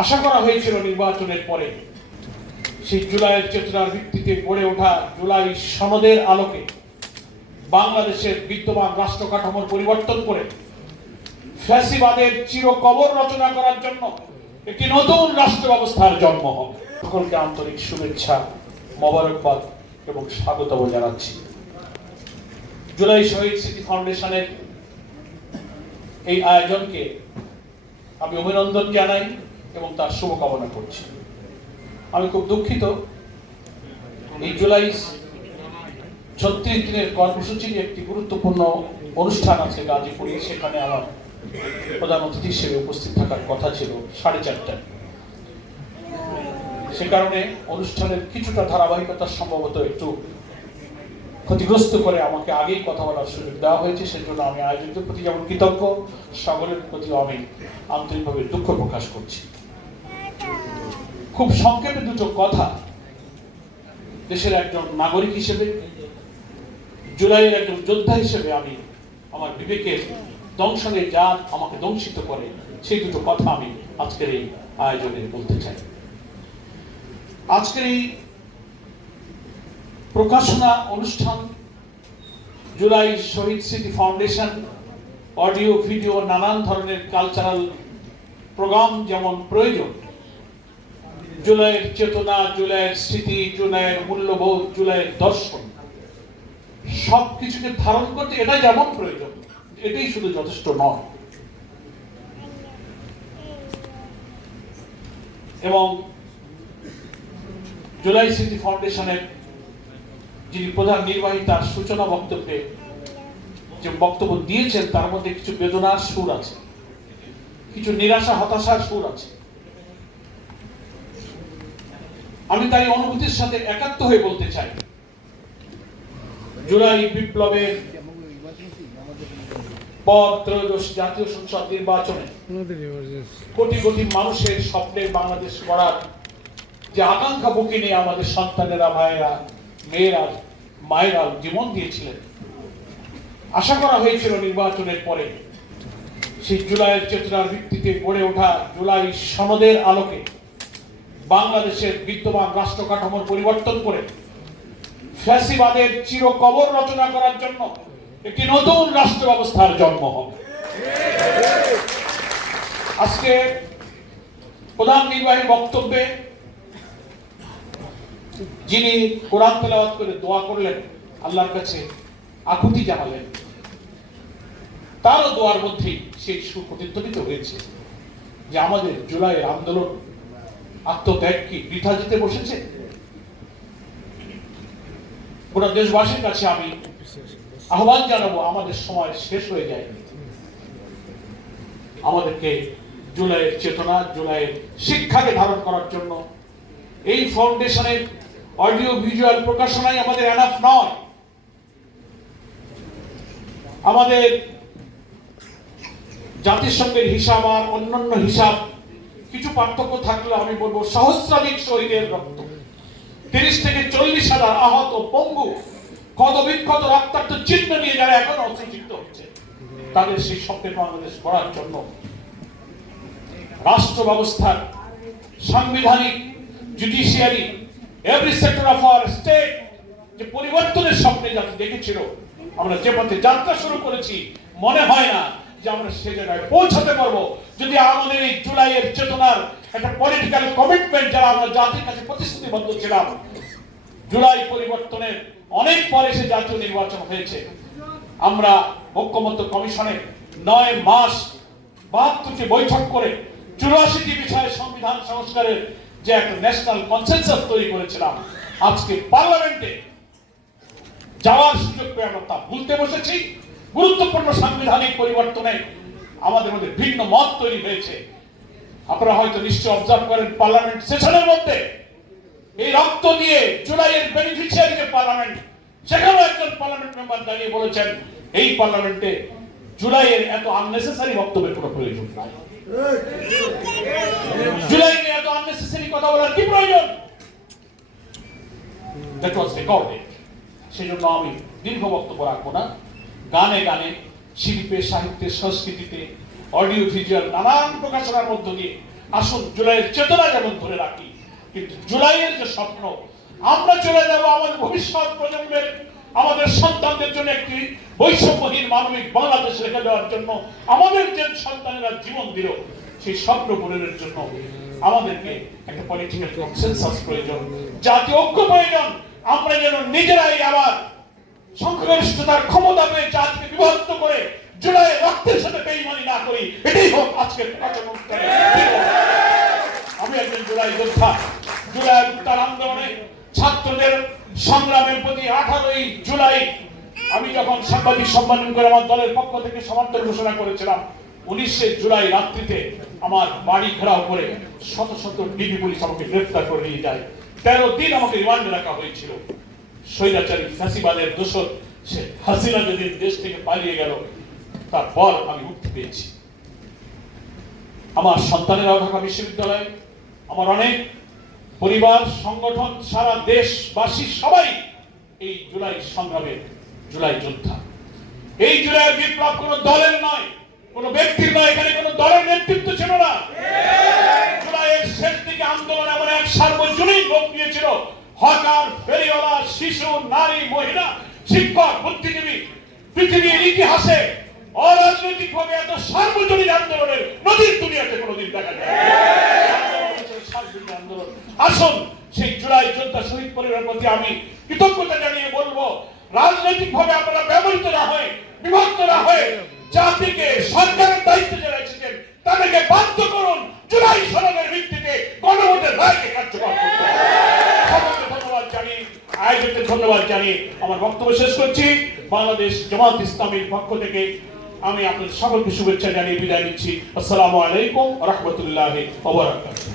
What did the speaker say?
আশা করা হয়েছিল নির্বাচনের পরে সেই জুলাইয়ের চেতনার ভিত্তিতে গড়ে ওঠা জুলাই সনদের আলোকে বাংলাদেশের বিদ্যমান রাষ্ট্র কাঠামোর পরিবর্তন করে ফ্যাসিবাদের চিরকবর রচনা করার জন্য একটি নতুন রাষ্ট্র ব্যবস্থার জন্ম হবে। সকলকে আন্তরিক শুভেচ্ছা, মোবারকবাদ এবং স্বাগত জানাচ্ছি। জুলাই শহীদ স্মৃতি ফাউন্ডেশনের এই আয়োজনকে আমি অভিনন্দন জানাই এবং তার শুভকামনা করছি। আমি খুব দুঃখিত, এই জুলাই 36 দিনের কর্মসূচির একটি গুরুত্বপূর্ণ অনুষ্ঠান আছে গাজীপুরে, সেখানে আমার প্রধান অতিথি হিসেবে উপস্থিত থাকার কথা ছিল 4:30টায়। সে কারণে অনুষ্ঠানের কিছুটা ধারাবাহিকতা সম্ভবত একটু ক্ষতিগ্রস্ত করে আমাকে আগেই কথা বলার সুযোগ দেওয়া হয়েছে। সেজন্য আমি আয়োজকদের প্রতি যেমন কৃতজ্ঞ, সকলের প্রতি আমি আন্তরিকভাবে দুঃখ প্রকাশ করছি। খুব সংক্ষেপে দুটো কথা। দেশের একজন নাগরিক হিসেবে, জুলাইয়ের একজন যোদ্ধা হিসেবে আমি আমার বিবেকের দংশনে যা আমাকে দংশিত করে সেই দুটো কথা আমি আজকের এই আয়োজনে বলতে চাই। আজকের এই প্রকাশনা অনুষ্ঠান জুলাই শহীদ স্মৃতি ফাউন্ডেশন অডিও ভিডিও নানান ধরনের কালচারাল প্রোগ্রাম যেমন প্রয়োজন, জুলাইয়ের চেতনা, জুলাইয়ের স্মৃতি, জুলাইয়ের মূল্যবোধ, জুলাইয়ের দর্শন সবকিছুকে ধারণ করতে এটা যেমন প্রয়োজন, এটাই শুধু যথেষ্ট নয়। এবং জুলাই স্মৃতি ফাউন্ডেশনের যিনি প্রধান নির্বাহী, তার সূচনা বক্তব্যে যে বক্তব্য দিয়েছেন তার মধ্যে কিছু বেদনার সুর আছে, কিছু নিরাশা হতাশার সুর আছে। আমি তাই অনুভূতির সাথে একাত্ম হয়ে বলতে চাই, জুলাই বিপ্লবের পর ত্রয়োদশ জাতীয় সংসদ নির্বাচনে কোটি কোটি মানুষের স্বপ্নের বাংলাদেশ গড়ার যে আকাঙ্ক্ষা বুকে নিয়ে আমাদের সন্তানেরা, ভাইয়েরা, মেয়েরা, মায়েরা জীবন দিয়েছিলেন, আশা করা হয়েছিল নির্বাচনের পরে সেই জুলাইয়ের চেতনার ভিত্তিতে গড়ে ওঠা জুলাই সনদের আলোকে বাংলাদেশের বিদ্যমান রাষ্ট্র কাঠামোর পরিবর্তন করে ফ্যাসিবাদের চিরকবর রচনা করার জন্য একটি নতুন রাষ্ট্র ব্যবস্থার জন্ম হবে। আজকে প্রধান নির্বাহী বক্তব্যে যিনি কোরআন তেলাওয়াত করে দোয়া করলেন, আল্লাহর কাছে আকুতি জানালেন, তারও দোয়ার মধ্যেই সেই সুর প্রতিধ্বনিত হয়েছে যে আমাদের জুলাইয়ের আন্দোলন, আত্মত্যাগ কি বৃথা যেতে বসেছে? গোটা দেশবাসীর কাছে আমি আহ্বান জানাবো, আমাদের সময় শেষ হয়ে যায়নি। আমাদেরকে জুলাইয়ের চেতনা, জুলাইয়ের শিক্ষাকে ধারণ করার জন্য এই ফাউন্ডেশনের অডিও ভিজুয়াল প্রকাশনাই আমাদের এনাফ নয়। আমাদের জাতিসংঘের হিসাব আর অন্যান্য হিসাব কিছু পার্থক্য থাকলে আমি বলবো সহস্রাধিক শহীদের রক্ত, 30 থেকে 40 হাজার আহত, পঙ্গু, ক্ষত বিক্ষত, রক্তাক্ত চিহ্ন নিয়ে যারা এখন অসুচিত হচ্ছে, তাদের সেই স্বপ্নের বাংলাদেশ গড়ার জন্য রাষ্ট্র ব্যবস্থার সাংবিধানিক, judiciary, every sector of our state যে পরিবর্তনের স্বপ্নে যাতে দেখেছিল, আমরা যে পথে যাত্রা শুরু করেছি, মনে হয় না যে আমরা সে জায়গায় পৌঁছাতে পারবো যদি আমাদের এই জুলাইয়ের চেতনার একটা পলিটিক্যাল কমিটমেন্ট যারা আমরা জাতির কাছে প্রতিশ্রুতিবদ্ধ ছিলাম। জুলাই পরিবর্তনের অনেক পরে সে জাতীয় নির্বাচন হয়েছে। আমরা ঐক্যমত্য কমিশনে 9 মাস 72টি বৈঠক করে 84টি বিষয়ে সংবিধান সংস্কারের যে একটা ন্যাশনাল কনসেনসাস তৈরি করেছিলাম, আজকে পার্লামেন্টে যাওয়ার সুযোগ পেয়ে আমরা তা ভুলতে বসেছি। গুরুত্বপূর্ণ সাংবিধানিক পরিবর্তনে আমাদের মধ্যে ভিন্ন মত তৈরি হয়েছে। আপনারা হয়তো নিশ্চয় অবজার্ভ করেন, পার্লামেন্ট সেশনের মধ্যে এই রক্ত দিয়ে জুলাইয়ের বেনিফিশিয়ারি যে পার্লামেন্ট, সেখানেও একজন পার্লামেন্ট মেম্বার দাঁড়িয়ে বলেছেন এই পার্লামেন্টে জুলাইয়ের এত আননেসেসারি বক্তব্যের কোনো প্রয়োজন নাই। জুলাই নিয়ে এত আননেসেসারি কথা বলার কি প্রয়োজন? That was recorded. সেজন্য আমি দীর্ঘ বক্তব্য রাখবো না। গানে গানে, শিল্পে, সাহিত্যে, সংস্কৃতিতে, অডিও ভিজুয়াল নানান প্রকাশনার মধ্য দিয়ে আসুন জুলাইয়ের চেতনা যেমন ধরে রাখি, কিন্তু জুলাইয়ের যে স্বপ্ন, আমরা চলে যাব আমাদের ভবিষ্যৎ প্রজন্মের, আমাদের সন্তানদের জন্য একটি বৈষম্যহীন মানবিক বাংলাদেশ রেখে দেওয়ার জন্য, আমাদের যে সন্তানেরা জীবন দিল সেই স্বপ্ন পূরণের জন্য আমাদেরকে একটা পলিটিক্যাল কনসেনসাস প্রয়োজন, জাতীয় ঐক্য প্রয়োজন। আমরা যেন নিজেরাই আবার সংখ্যাগরিষ্ঠতার ক্ষমতা পেয়ে জাতিকে বিভক্ত করে জুলাই রক্তের সাথে বেইমানি না করি, এটাই হোক আজকের আমি একজন জুলাই যোদ্ধা। জুলাই তার আন্দোলনে ছাত্রদের সংগ্রামের প্রতি 18ই জুলাই আমি যখন সাংবাদিক সম্মেলন করে আমার দলের পক্ষ থেকে সমর্থন ঘোষণা করেছিলাম, 19শে জুলাই রাত্রিতে আমার বাড়ি ঘেরাও করে শত শত ডিবি পুলিশ আমাকে গ্রেফতার করে নিয়ে যায়। 13 দিন আমাকে রিমান্ডে রাখা হয়েছিল। স্বৈরাচারী ফ্যাসিবাদের দোষর সে হাসিনা যেদিন দেশ থেকে পালিয়ে গেল, তারপর আমি মুক্তি পেয়েছি। আমার সন্তানেরাও ঢাকা বিশ্ববিদ্যালয়ে, আমার অনেক পরিবার, সংগঠন, সারা দেশবাসী সবাই এই জুলাই সংগ্রামের জুলাই যোদ্ধা। এই জুলাইয়ের বিপ্লব কোনো দলের নয়, কোনো ব্যক্তির নয়, এখানে কোনো দলের নেতৃত্ব ছিল না। জুলাইয়ের শেষ দিকে আন্দোলন এমন এক সার্বজনীন রূপ নিয়েছিল, হকার, ফেরিওয়ালা, শিশু, নারী, মহিলা, শিক্ষক, বুদ্ধিজীবী, পৃথিবীর ইতিহাসে অরাজনৈতিক ভাবে এত সার্বজনীন আন্দোলনের নদীর দুনিয়াতে কোনোদিন দেখা যায়। আন্দোলন, আসুন সেই জুলাই যোদ্ধা শহীদ পরিবারের প্রতি আমি কৃতজ্ঞতা জানিয়ে বলবো, রাজনৈতিক ভাবে আপনারা ব্যবহৃত না হয়ে, বিভক্ত না হয়ে জাতিকে সরকারের দায়িত্ব যারা এসেছেন তাদেরকে বাধ্য করুন জুলাই সনদের ভিত্তিতে গণভোটের রায়কে কার্যকর করতে। সকলকে ধন্যবাদ জানিয়ে, আয়োজককে ধন্যবাদ জানিয়ে আমার বক্তব্য শেষ করছি। বাংলাদেশ জামাত ইসলামীর পক্ষ থেকে আমি আপনাদের সকলকে শুভেচ্ছা জানিয়ে বিদায় নিচ্ছি। আসসালামু আলাইকুম ওয়া রাহমাতুল্লাহি ওয়া বারাকাতুহু।